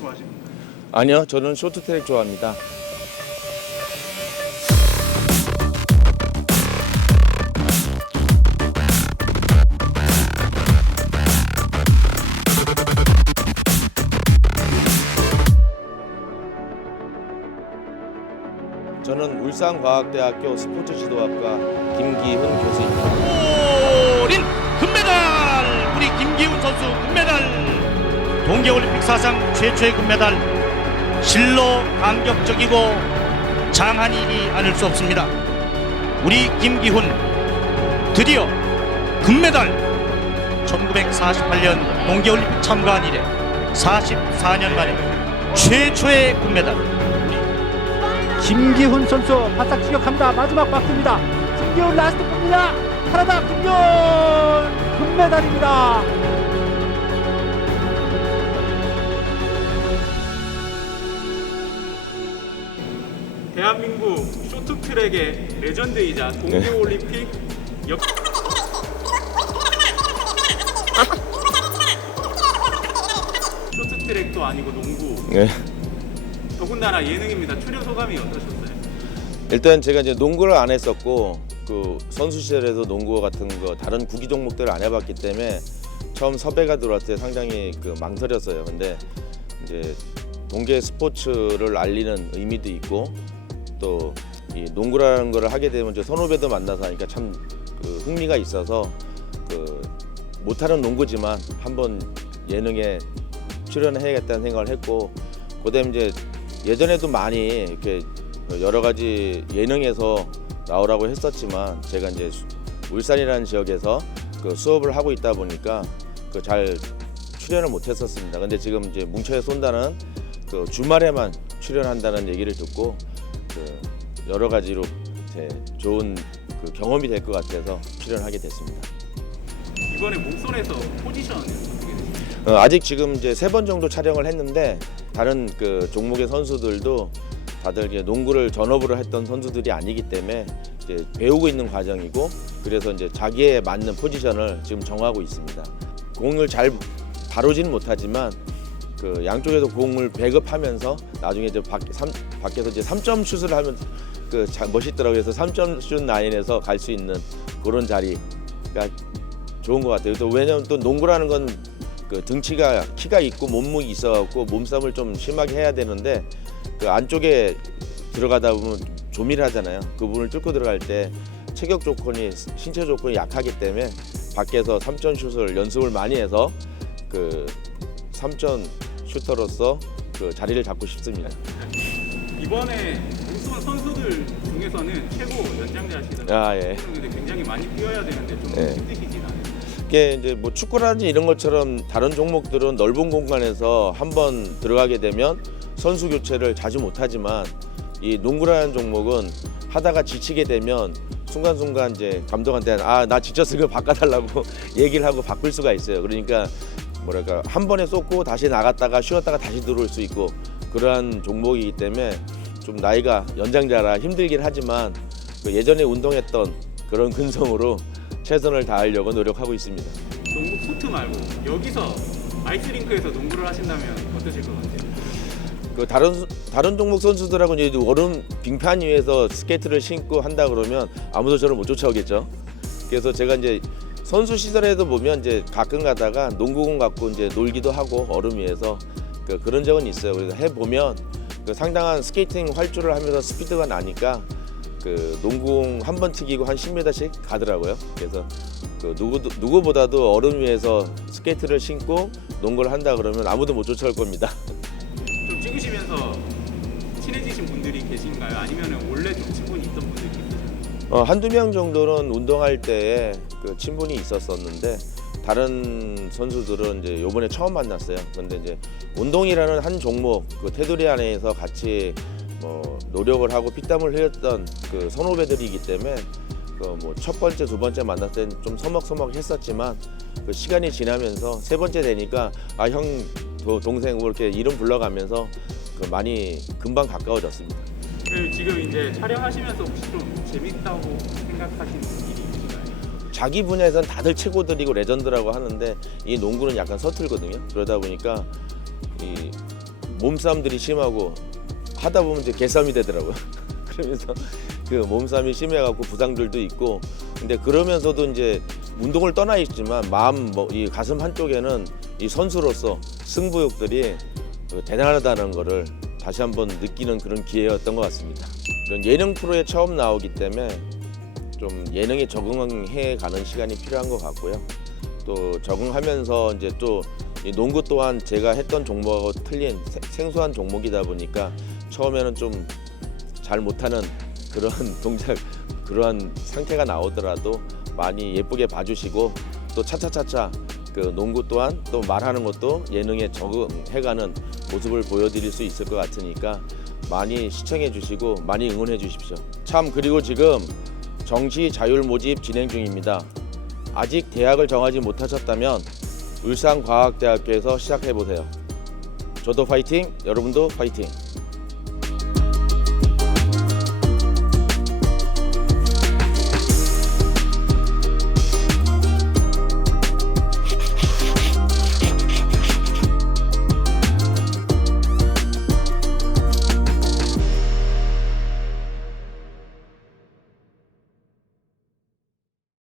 좋아하십니까? 아니요, 저는 쇼트트랙 좋아합니다. 저는 울산과학대학교 스포츠 지도학과 김기훈 교수입니다. 올인 금메달 우리 김기훈 선수 금메달 동계올림픽 사상 최초의 금메달 실로 감격적이고 장한일이 아닐 수 없습니다 우리 김기훈 드디어 금메달 1948년 동계올림픽 참가한 이래 44년 만에 최초의 금메달 김기훈 선수 바짝 추격합니다. 마지막 박수입니다. 김기훈 라스트 봅니다. 하나다 김기훈 금메달입니다. 대한민국 쇼트트랙의 레전드이자 동계올림픽 역 쇼트트랙도 아니고 농구 네. 더군다나 예능입니다. 출연 소감이 어떠셨어요? 일단 제가 이제 농구를 안 했었고 그 선수 시절에도 농구 같은 거 다른 구기 종목들을 안 해봤기 때문에 처음 섭외가 들어왔을 때 상당히 그 망설였어요. 근데 이제 동계 스포츠를 알리는 의미도 있고 또 이 농구라는 거를 하게 되면 이제 선후배도 만나서 하니까 참 그 흥미가 있어서 그 못하는 농구지만 한번 예능에 출연해야겠다는 생각을 했고 그다음 이제 예전에도 많이 이렇게 여러 가지 예능에서 나오라고 했었지만 제가 이제 수- 울산이라는 지역에서 그 수업을 하고 있다 보니까 그 잘 출연을 못 했었습니다. 근데 지금 이제 뭉쳐야 쏜다는 그 주말에만 출연한다는 얘기를 듣고 그 여러 가지로 제 좋은 그 경험이 될 것 같아서 출연하게 됐습니다. 이번에 목선에서 포지션은 어떻게 되세요? 어, 아직 지금 이제 세 번 정도 촬영을 했는데 다른 그 종목의 선수들도 다들 이제 농구를 전업으로 했던 선수들이 아니기 때문에 이제 배우고 있는 과정이고 그래서 이제 자기에 맞는 포지션을 지금 정하고 있습니다. 공을 잘 다루지는 못하지만 그 양쪽에서 공을 배급하면서 나중에 이제 밖, 삼, 밖에서 이제 3점 슛을 하면 그 자- 멋있더라고요. 그래서 3점 슛 라인에서 갈 수 있는 그런 자리가 좋은 것 같아요. 또 왜냐면 또 농구라는 건 그 등치가 키가 있고 몸무게 있어갖고 몸싸움을 좀 심하게 해야 되는데 그 안쪽에 들어가다 보면 조밀 하잖아요. 그 부분을 뚫고 들어갈 때 체격 조건이 신체 조건이 약하기 때문에 밖에서 3점 슛을 연습을 많이 해서 그 3점 슈터로서 그 자리를 잡고 싶습니다. 이번에 목선 선수들 중에서는 최고 연장자시잖아요. 아 예. 근데 굉장히 많이 뛰어야 되는데 좀 네. 힘드시진 않아요? 이게 이제 뭐 축구라든지 이런 것처럼 다른 종목들은 넓은 공간에서 한번 들어가게 되면 선수 교체를 자주 못하지만 이 농구라는 종목은 하다가 지치게 되면 순간순간 이제 감독한테 아 나 지쳤으니까 바꿔달라고 얘기를 하고 바꿀 수가 있어요. 그러니까 뭐랄까 한 번에 쏟고 다시 나갔다가 쉬었다가 다시 들어올 수 있고 그러한 종목이기 때문에 좀 나이가 연장자라 힘들긴 하지만 그 예전에 운동했던 그런 근성으로 최선을 다하려고 노력하고 있습니다. 농구 코트 말고 여기서 아이스링크에서 농구를 하신다면 어떠실 것 같아요? 그 다른 수- 다른 종목 선수들하고 이제 얼음 빙판 위에서 스케이트를 신고 한다 그러면 아무도 저를 못 쫓아오겠죠. 그래서 제가 이제 선수 시절에도 보면 이제 가끔 가다가 농구공 갖고 이제 놀기도 하고 얼음 위에서 그 그런 적은 있어요. 그래서 해 보면 그 상당한 스케이팅 활주를 하면서 스피드가 나니까 그 농구공 한 번 튀기고 한 10m씩 가더라고요. 그래서 그 누구 누구보다도 얼음 위에서 스케이트를 신고 농구를 한다 그러면 아무도 못 쫓아올 겁니다. 좀 찍으시면서 친해지신 분들이 계신가요? 아니면 원래 좀 친분이 있던 분들이 계세요? 어, 한두 명 정도는 운동할 때에 그 친분이 있었었는데 다른 선수들은 이제 요번에 처음 만났어요. 근데 이제 운동이라는 한 종목 그 테두리 안에서 같이 뭐 노력을 하고 피땀을 흘렸던 그 선후배들이기 때문에 그 뭐 첫 번째 두 번째 만났을 때는 좀 서먹서먹 했었지만 그 시간이 지나면서 세 번째 되니까 아형 동생 뭐 이렇게 이름 불러가면서 그 많이 금방 가까워졌습니다. 그리고 지금 이제 촬영하시면서 혹시 좀 재밌다고 생각하시는 일이? 자기 분야에선 다들 최고들이고 레전드라고 하는데 이 농구는 약간 서툴거든요. 그러다 보니까 이 몸싸움들이 심하고 하다 보면 이제 개싸움이 되더라고요. 그러면서 그 몸싸움이 심해갖고 부상들도 있고 근데 그러면서도 이제 운동을 떠나 있지만 마음 뭐 이 가슴 한쪽에는 이 선수로서 승부욕들이 그 대단하다는 거를 다시 한번 느끼는 그런 기회였던 것 같습니다. 이런 예능 프로에 처음 나오기 때문에 좀 예능에 적응해 가는 시간이 필요한 것 같고요. 또 적응하면서 이제 또이 농구 또한 제가 했던 종목하고 틀린 세- 생소한 종목이다 보니까 처음에는 좀 잘 못하는 그런 동작 그러한 상태가 나오더라도 많이 예쁘게 봐주시고 또 차차차차 그 농구 또한 또 말하는 것도 예능에 적응해가는 모습을 보여드릴 수 있을 것 같으니까 많이 시청해 주시고 많이 응원해 주십시오. 참 그리고 지금 정시 자율 모집 진행 중입니다. 아직 대학을 정하지 못하셨다면 울산과학대학교에서 시작해 보세요. 저도 파이팅, 여러분도 파이팅.